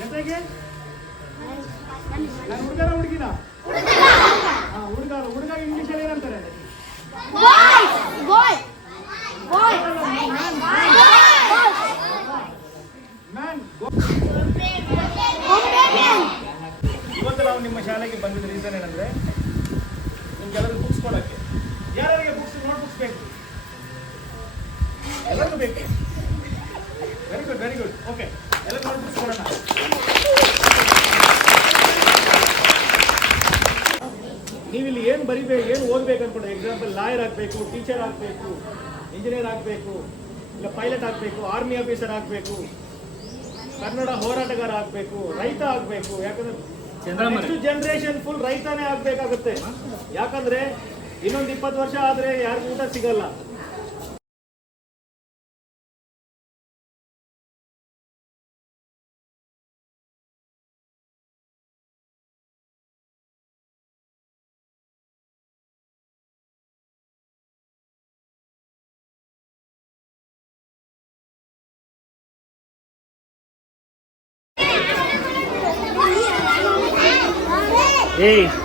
ಜೊತೆಗೆ ನಾನು ಹುಡುಗರ ಹುಡುಗಿನ ಹುಡುಗ ಇಂಗ್ಲಿಷಲ್ಲಿ ಏನಂತಾರೆ? ಇವತ್ತು ನಾವು ನಿಮ್ಮ ಶಾಲೆಗೆ ಬಂದಿದ್ದ ರೀಸನ್ ಏನಂದ್ರೆ ನಿಮ್ಗೆಲ್ಲರಿಗೂ ಬುಕ್ಸ್ ಕೊಡೋಕ್ಕೆ. ಯಾರಿಗೆ ಬುಕ್ಸ್ ನೋಟ್ ಬುಕ್ಸ್ ಬೇಕು? ಎಲ್ಲರಿಗೂ ಬೇಕು. ವೆರಿ ಗುಡ್ ಓಕೆ, ಎಲ್ಲ ನೋಟ್ ಬುಕ್ಸ್ ಕೊಡೋಣ. ನೀವಿಲ್ಲಿ ಏನು ಬರಿಬೇಕು, ಏನು ಓದಬೇಕು ಅನ್ಕೊಂಡು, ಎಕ್ಸಾಂಪಲ್ ಲಾಯರ್ ಆಗಬೇಕು, ಟೀಚರ್ ಆಗಬೇಕು, ಇಂಜಿನಿಯರ್ ಆಗಬೇಕು, ಇಲ್ಲ ಪೈಲಟ್ ಆಗಬೇಕು, ಆರ್ಮಿ ಆಫೀಸರ್ ಆಗಬೇಕು, ಕನ್ನಡ ಹೋರಾಟಗಾರ ಆಗಬೇಕು, ರೈತ ಆಗಬೇಕು. ಯಾಕಂದ್ರೆ ನೆಕ್ಸ್ಟ್ ಜನರೇಷನ್ ಫುಲ್ ರೈತನೇ ಆಗಬೇಕಾಗುತ್ತೆ. ಯಾಕಂದ್ರೆ ಇನ್ನೊಂದು 20 ವರ್ಷ ಆದರೆ ಯಾರಿಗೂ ಊಟ ಸಿಗಲ್ಲ.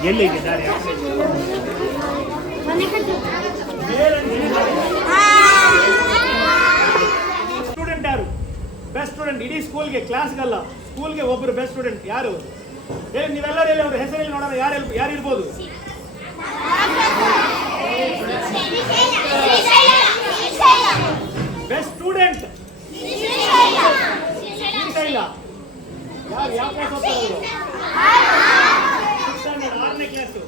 ಎಲ್ಲಿ ದಾರಿ ಸ್ಟೂಡೆಂಟ್ ಯಾರು ಬೆಸ್ಟ್ ಸ್ಟೂಡೆಂಟ್ ಇಡೀ ಸ್ಕೂಲ್ಗೆ, ಕ್ಲಾಸ್ಗಲ್ಲ, ಸ್ಕೂಲ್ಗೆ ಒಬ್ಬರು ಬೆಸ್ಟ್ ಸ್ಟೂಡೆಂಟ್ ಯಾರು? ನೀವೆಲ್ಲರೂ ಹೇಳಿ, ಅವ್ರ ಹೆಸರಲ್ಲಿ ನೋಡೋಣ. ಯಾರು ಇರ್ಬೋದು? ಬೆಸ್ಟ್ ಸ್ಟೂಡೆಂಟ್ ಇಲ್ಲ. ಯಾರು ಯಾವ ಕ್ಲಾಸ್ ಹೋಗ್ತಾರೆ ಅವರು? 6ನೇ ಕ್ಲಾಸು.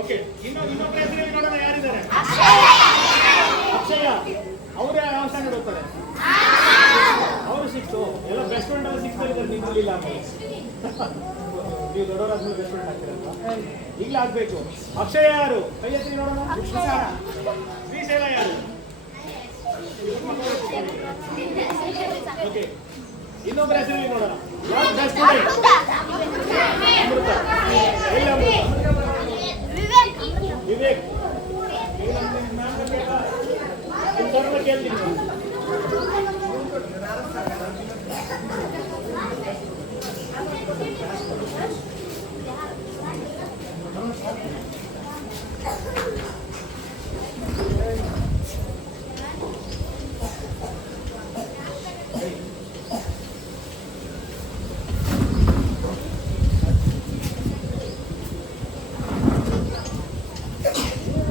ಓಕೆ, ಇನ್ನೊಂದು ಕ್ಲಾಸಲ್ಲಿ ನೋಡೋಣ ಯಾರಿದ್ದಾರೆ? ಅಕ್ಷಯ. ಅವರೇ ಯಾವ ಸ್ಟ್ಯಾಂಡರ್ಡ್ ಹೋಗ್ತಾರೆ? ಅವರು 6. ಎಲ್ಲ ಬೆಸ್ಟ್ ಸ್ಟೂಡೆಂಟ್ ಎಲ್ಲ 6 ಇದ್ದಾರೆ. ನೀವು ಇಲ್ಲ, ನೀವು ದೊಡ್ಡವರಾದ್ಮೇಲೆ ಬೆಸ್ಟ್ ಸ್ಟೂಡೆಂಟ್ ಆಗ್ತೀರಲ್ವಾ? ಈಗಲೇ ಆಗ್ಬೇಕು. ಅಕ್ಷಯ ಯಾರು? ಕೈ ಎತ್ತಿ ನೋಡೋಣ. ಶ್ರೀಶೈಲ ಯಾರು? ಓಕೆ, ಇನ್ನೊಬ್ಬರ ಹೆಸರಲ್ಲಿ ನೋಡೋಣ. ಬೆಸ್ಟ್ ಸ್ಟೂಡೆಂಟ್ ಅಮೃತ. ಎಲ್ಲಿ ಅಮೃತ? ವಿವೇಕ್. ಕೇಳ್ತೀನಿ.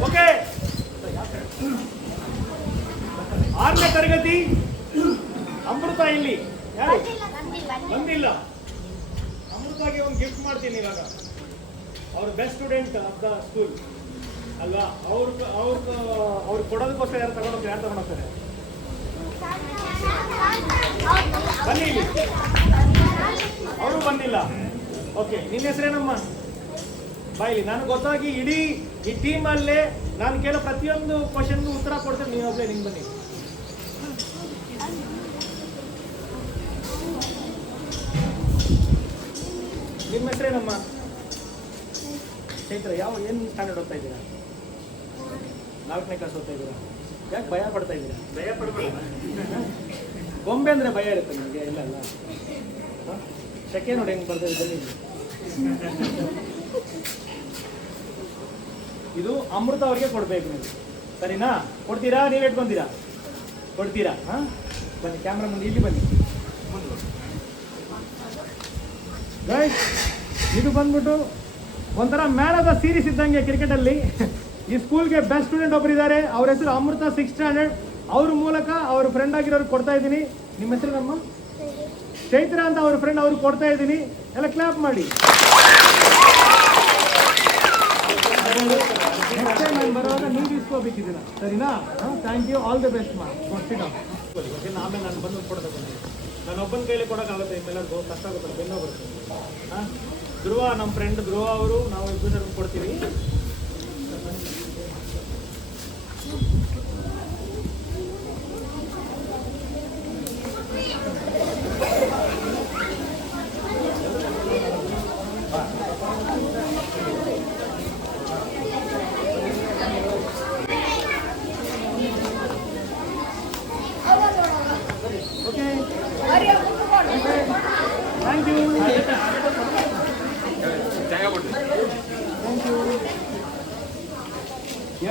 ಓಕೆ, 6ನೇ ತರಗತಿ ಅಮೃತ ಇಲ್ಲಿ ಯಾರು ಬಂದಿಲ್ಲ? ಅಮೃತಾಗೆ ಒಂದು ಗಿಫ್ಟ್ ಮಾಡ್ತೀನಿ ಇವಾಗ. ಅವ್ರ best student of the school ಅಲ್ವಾ? ಅವ್ರು ಕೊಡೋದಕ್ಕೋಸ್ಕರ ಯಾರು ತಗೊಂಡೋಗ್ತಾರೆ? ಬನ್ನಿ ಇಲ್ಲಿ. ಅವರು ಬಂದಿಲ್ಲ. ಓಕೆ, ನಿನ್ನ ಹೆಸರೇನಮ್ಮ? ಬಾಯಿಲಿ. ನಾನು ಗೊತ್ತಾಗಿ ಇಡೀ ಈ ಟೀಮಲ್ಲೇ ನಾನು ಕೇಳೋ ಪ್ರತಿಯೊಂದು ಕ್ವಶನ್ಗೂ ಉತ್ತರ ಕೊಡ್ತೇನೆ. ನೀವು ಒಬ್ಬಳೇ, ನಿಂಗೆ ಬನ್ನಿ. ನಿಮ್ಮ ಹೆಸರೇನಮ್ಮ? ಚೈತ್ರ. ಏನು ಸ್ಟ್ಯಾಂಡರ್ಡ್ ಓದ್ತಾ ಇದ್ದೀರಾ? 4ನೇ ಕ್ಲಾಸ್ ಓದ್ತಾ ಇದ್ದೀರಾ? ಯಾಕೆ ಭಯ ಪಡ್ತಾ ಇದ್ದೀರಾ? ಭಯ ಪಡ್ಬೇಡ. ಗೊಂಬೆ ಅಂದರೆ ಭಯ ಇರುತ್ತೆ ನಿಮಗೆ? ಇಲ್ಲಲ್ಲ. ಶಕೆ ನೋಡಿ ಹೆಂಗೆ ಬರ್ತಾ ಇದ್ದೀನಿ. ಇದು ಅಮೃತ ಅವ್ರಿಗೆ ಕೊಡ್ಬೇಕು ನೀವು, ಸರಿನಾ? ಕೊಡ್ತೀರಾ? ನೀವು ಇಟ್ಕೊಂತೀರಾ? ಕೊಡ್ತೀರಾ? ಹಾಂ, ಬನ್ನಿ ಕ್ಯಾಮ್ರಾ ಮುಂದೆ, ಇಲ್ಲಿ ಬನ್ನಿ. ಗೈಸ್, ಇದು ಬಂದ್ಬಿಟ್ಟು ಒಂಥರ ಮ್ಯಾನ್ ಆಫ್ ದ ಸೀರೀಸ್ ಇದ್ದಂಗೆ ಕ್ರಿಕೆಟಲ್ಲಿ. ಈ ಸ್ಕೂಲ್ಗೆ ಬೆಸ್ಟ್ ಸ್ಟೂಡೆಂಟ್ ಒಬ್ಬರು ಇದ್ದಾರೆ. ಅವ್ರ ಹೆಸರು ಅಮೃತ, 6th ಸ್ಟ್ಯಾಂಡರ್ಡ್. ಅವ್ರ ಮೂಲಕ ಅವ್ರ ಫ್ರೆಂಡ್ ಆಗಿರೋರು ಕೊಡ್ತಾ ಇದ್ದೀನಿ. ನಿಮ್ಮ ಹೆಸರು ನಮ್ಮ ಚೈತ್ರ ಅಂತ ಅವ್ರ ಫ್ರೆಂಡ್ ಅವ್ರಿಗೆ ಕೊಡ್ತಾ ಇದ್ದೀನಿ. ಎಲ್ಲ ಕ್ಲಾಪ್ ಮಾಡಿ. ನೆಕ್ಸ್ಟ್ ಟೈಮ್ ನಾನು ಬರುವಾಗ ನೀವು ಇಸ್ಕೋಬೇಕಿದ್ದೀನ, ಸರಿನಾ? Thank you, all the best ಮಾ. ಕೊಡ್ತೀನಿ ಆಮೇಲೆ ನಾನು ಬಂದು ಕೊಡೋದು. ನಾನು ಒಬ್ಬನ ಕೈಲಿ ಕೊಡೋಕ್ಕಾಗುತ್ತೆ, ನಿಮ್ಮೆಲ್ಲರಿಗೂ ಕಷ್ಟ ಆಗುತ್ತೆ, ಬೆನ್ನೋ ಬರುತ್ತೆ. ಹಾಂ, ಧ್ರುವ ನಮ್ಮ ಫ್ರೆಂಡ್ ಧ್ರುವ ಅವರು, ನಾವು ಇಬ್ಬರು ಕೊಡ್ತೀವಿ. Okay. Thank you.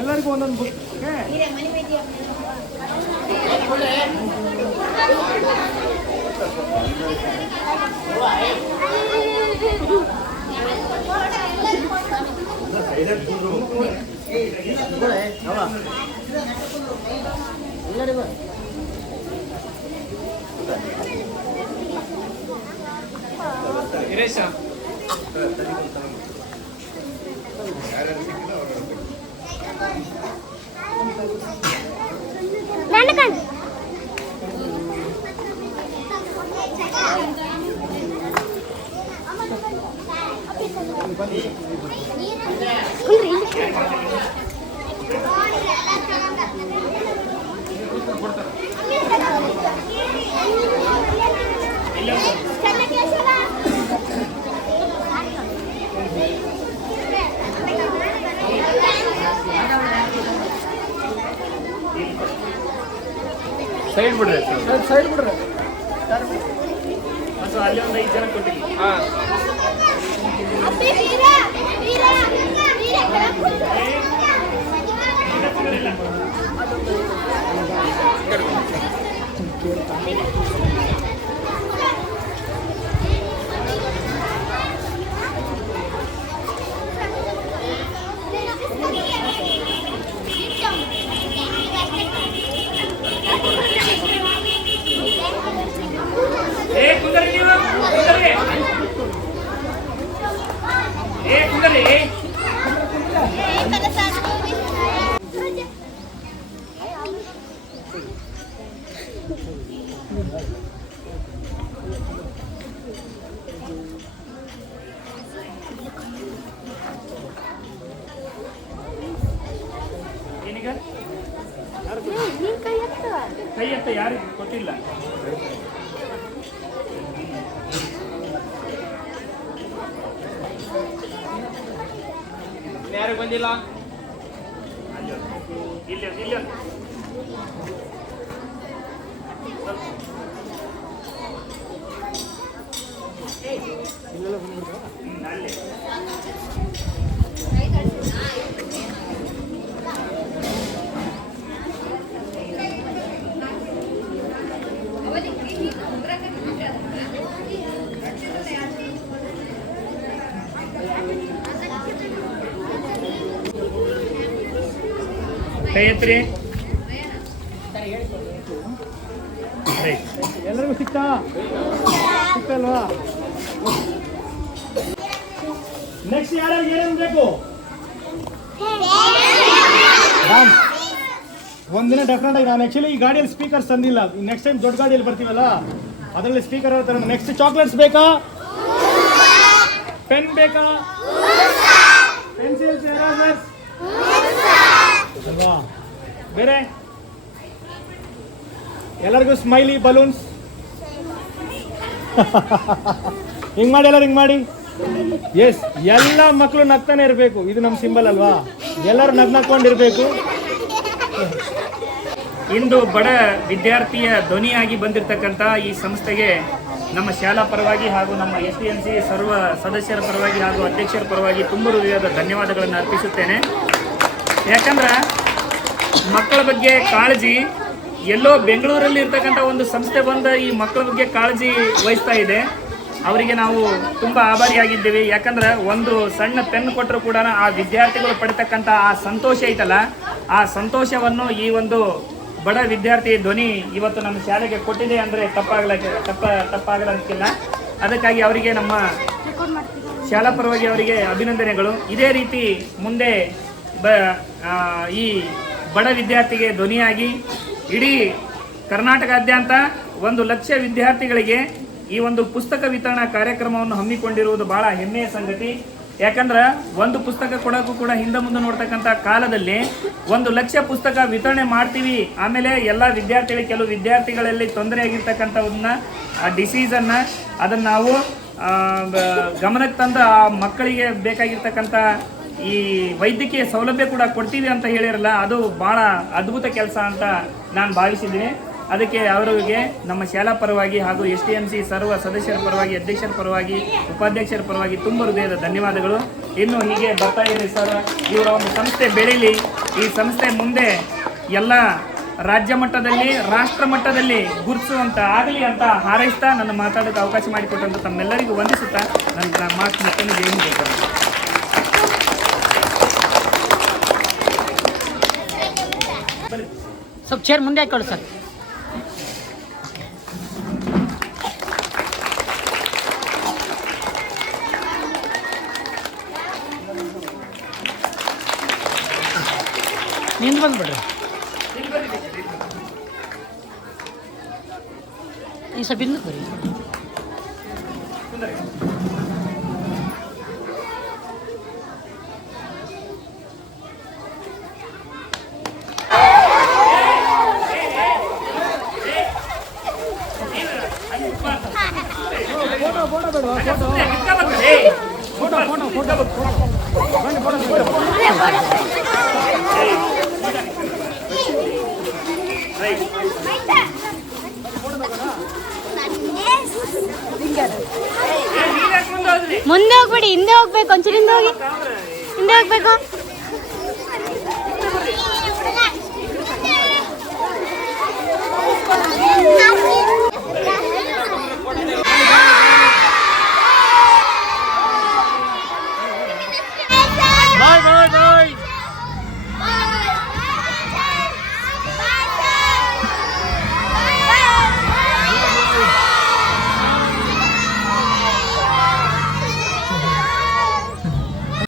ಎಲ್ಲರಿಗೂ ಒಂದೊಂದು ಬುಕ್. ಸೈಡ್ ಬಿಡ್ರಿ ಸೈಡ್ ಬಿಡ್ರಿ. ಅಲ್ಲಿ ಒಂದು 5 ಜನ ಕೊಟ್ಟಿಲ್ಲ. ಏನೀಗ ಕೈ ಅಂತ ಯಾರಿಗೂ ಕೊಟ್ಟಿಲ್ಲ. ಯಾರು ಬಂದಿಲ್ಲ? ಇಲ್ಲ ಇಲ್ಲ ಕೈ ಎತ್ರಿ. ಎಲ್ಲರಿಗೂ ಸಿಕ್ತಲ್ವಾ? ನೆಕ್ಸ್ಟ್ ಯಾರ್ಯಾರು ಏನೇನು ಬೇಕು? ಒಂದಿನ ಡೆಫಿನೆಟ್ ಆಗಿ ನಾನು ಆಕ್ಚುಲಿ ಈ ಗಾಡಿಯಲ್ಲಿ ಸ್ಪೀಕರ್ಸ್ ತಂದಿಲ್ಲ. ನೆಕ್ಸ್ಟ್ ಟೈಮ್ ದೊಡ್ಡ ಗಾಡಿಯಲ್ಲಿ ಬರ್ತೀವಲ್ಲ ಅದರಲ್ಲಿ ಸ್ಪೀಕರ್ ಹೇಳ್ತಾರೆ. ನೆಕ್ಸ್ಟ್ ಚಾಕ್ಲೇಟ್ಸ್ ಬೇಕಾ? ಪೆನ್ ಬೇಕಾ? ಪೆನ್ಸಿಲ್ಸ್, ಎರೇಸರ್ಸ್ ಅಲ್ವಾ? ಬೇರೆ ಎಲ್ಲರಿಗೂ ಸ್ಮೈಲಿ ಬಲೂನ್ಸ್ ಹಿಂಗ್ ಮಾಡಿ, ಎಲ್ಲರೂ ಹಿಂಗ್ ಮಾಡಿ. ಎಸ್, ಎಲ್ಲ ಮಕ್ಕಳು ನಗ್ತಾನೆ ಇರಬೇಕು. ಇದು ನಮ್ಮ ಸಿಂಬಲ್ ಅಲ್ವಾ? ಎಲ್ಲರೂ ನಗ್ನಕೊಂಡಿರ್ಬೇಕು. ಇಂದು ಬಡ ವಿದ್ಯಾರ್ಥಿಯ ಧ್ವನಿಯಾಗಿ ಬಂದಿರತಕ್ಕಂಥ ಈ ಸಂಸ್ಥೆಗೆ ನಮ್ಮ ಶಾಲಾ ಪರವಾಗಿ ಹಾಗೂ ನಮ್ಮ STMC ಸರ್ವ ಸದಸ್ಯರ ಪರವಾಗಿ ಹಾಗೂ ಅಧ್ಯಕ್ಷರ ಪರವಾಗಿ ತುಂಬ ಹೃದಯದ ಧನ್ಯವಾದಗಳನ್ನು ಅರ್ಪಿಸುತ್ತೇನೆ. ಯಾಕಂದ್ರೆ ಮಕ್ಕಳ ಬಗ್ಗೆ ಕಾಳಜಿ ಎಲ್ಲೋ ಬೆಂಗಳೂರಲ್ಲಿ ಇರ್ತಕ್ಕಂಥ ಒಂದು ಸಂಸ್ಥೆ ಬಂದ ಈ ಮಕ್ಕಳ ಬಗ್ಗೆ ಕಾಳಜಿ ವಹಿಸ್ತಾ ಇದೆ. ಅವರಿಗೆ ನಾವು ತುಂಬ ಆಭಾರಿಯಾಗಿದ್ದೇವೆ. ಯಾಕಂದ್ರೆ ಒಂದು ಸಣ್ಣ ಪೆನ್ ಕೊಟ್ಟರು ಕೂಡ ಆ ವಿದ್ಯಾರ್ಥಿಗಳು ಪಡಿತಕ್ಕಂಥ ಆ ಸಂತೋಷ ಐತಲ್ಲ, ಆ ಸಂತೋಷವನ್ನು ಈ ಒಂದು ಬಡ ವಿದ್ಯಾರ್ಥಿ ಧ್ವನಿ ಇವತ್ತು ನಮ್ಮ ಶಾಲೆಗೆ ಕೊಟ್ಟಿದೆ ಅಂದರೆ ತಪ್ಪಾಗಲಿಕ್ಕಿಲ್ಲ. ಅದಕ್ಕಾಗಿ ಅವರಿಗೆ ನಮ್ಮ ಶಾಲಾ ಪರವಾಗಿ ಅವರಿಗೆ ಅಭಿನಂದನೆಗಳು. ಇದೇ ರೀತಿ ಮುಂದೆ ಈ ಬಡ ವಿದ್ಯಾರ್ಥಿಗೆ ಧ್ವನಿಯಾಗಿ ಇಡೀ ಕರ್ನಾಟಕಾದ್ಯಂತ 1 ಲಕ್ಷ ವಿದ್ಯಾರ್ಥಿಗಳಿಗೆ ಈ ಒಂದು ಪುಸ್ತಕ ವಿತರಣಾ ಕಾರ್ಯಕ್ರಮವನ್ನು ಹಮ್ಮಿಕೊಂಡಿರುವುದು ಬಹಳ ಹೆಮ್ಮೆಯ ಸಂಗತಿ. ಯಾಕಂದ್ರೆ ಒಂದು ಪುಸ್ತಕ ಕೊಡೋಕ್ಕೂ ಕೂಡ ಹಿಂದೆ ಮುಂದೆ ನೋಡ್ತಕ್ಕಂಥ ಕಾಲದಲ್ಲಿ 1 ಲಕ್ಷ ಪುಸ್ತಕ ವಿತರಣೆ ಮಾಡ್ತೀವಿ. ಆಮೇಲೆ ಎಲ್ಲ ವಿದ್ಯಾರ್ಥಿಗಳಿಗೆ, ಕೆಲವು ವಿದ್ಯಾರ್ಥಿಗಳಲ್ಲಿ ತೊಂದರೆ ಆಗಿರ್ತಕ್ಕಂಥವನ್ನ ಆ ಡಿಸೀಸನ್ನು ಅದನ್ನು ನಾವು ಗಮನಕ್ಕೆ ತಂದು ಆ ಮಕ್ಕಳಿಗೆ ಬೇಕಾಗಿರ್ತಕ್ಕಂಥ ಈ ವೈದ್ಯಕೀಯ ಸೌಲಭ್ಯ ಕೂಡ ಕೊಡ್ತೀವಿ ಅಂತ ಹೇಳಿರಲ್ಲ, ಅದು ಭಾಳ ಅದ್ಭುತ ಕೆಲಸ ಅಂತ ನಾನು ಭಾವಿಸಿದ್ದೀನಿ. ಅದಕ್ಕೆ ಅವರಿಗೆ ನಮ್ಮ ಶಾಲಾ ಪರವಾಗಿ ಹಾಗೂ STMC ಸರ್ವ ಸದಸ್ಯರ ಪರವಾಗಿ, ಅಧ್ಯಕ್ಷರ ಪರವಾಗಿ, ಉಪಾಧ್ಯಕ್ಷರ ಪರವಾಗಿ ತುಂಬ ಹೃದಯದ ಧನ್ಯವಾದಗಳು. ಇನ್ನು ಹೀಗೆ ಬರ್ತಾ ಇರಿ ಸರ್. ಇವರ ಒಂದು ಸಂಸ್ಥೆ ಬೆಳೀಲಿ. ಈ ಸಂಸ್ಥೆ ಮುಂದೆ ಎಲ್ಲ ರಾಜ್ಯ ಮಟ್ಟದಲ್ಲಿ, ರಾಷ್ಟ್ರ ಮಟ್ಟದಲ್ಲಿ ಗುರುತಿಸುವಂತ ಆಗಲಿ ಅಂತ ಹಾರೈಸ್ತಾ ನನ್ನ ಮಾತಾಡೋಕ್ಕೆ ಅವಕಾಶ ಮಾಡಿಕೊಟ್ಟಂತ ತಮ್ಮೆಲ್ಲರಿಗೂ ವಂದಿಸುತ್ತಾ ನನ್ನ ಮಾತು ಮುಖ್ಯನ ಜೈ ಹಿಂದ್. ಸ್ವಲ್ಪ ಚೇರ್ ಮುಂದೆ ಹಾಕೊಳ್ಳಿ ಸರ್. ನಿಂದು ಬಂದ್ಬಿಡ್ರಿ. ಈ ಸ್ವಲ್ಪ ಹಿಂದಕ್ಕೆ ಬರ್ರಿ. ಮುಂದೆ ಹೋಗ್ಬೇಡಿ, ಹಿಂದೆ ಹೋಗ್ಬೇಕು. ಒಂಚೂರು ಹಿಂದೆ ಹೋಗಿ, ಹಿಂದೆ ಹೋಗ್ಬೇಕು.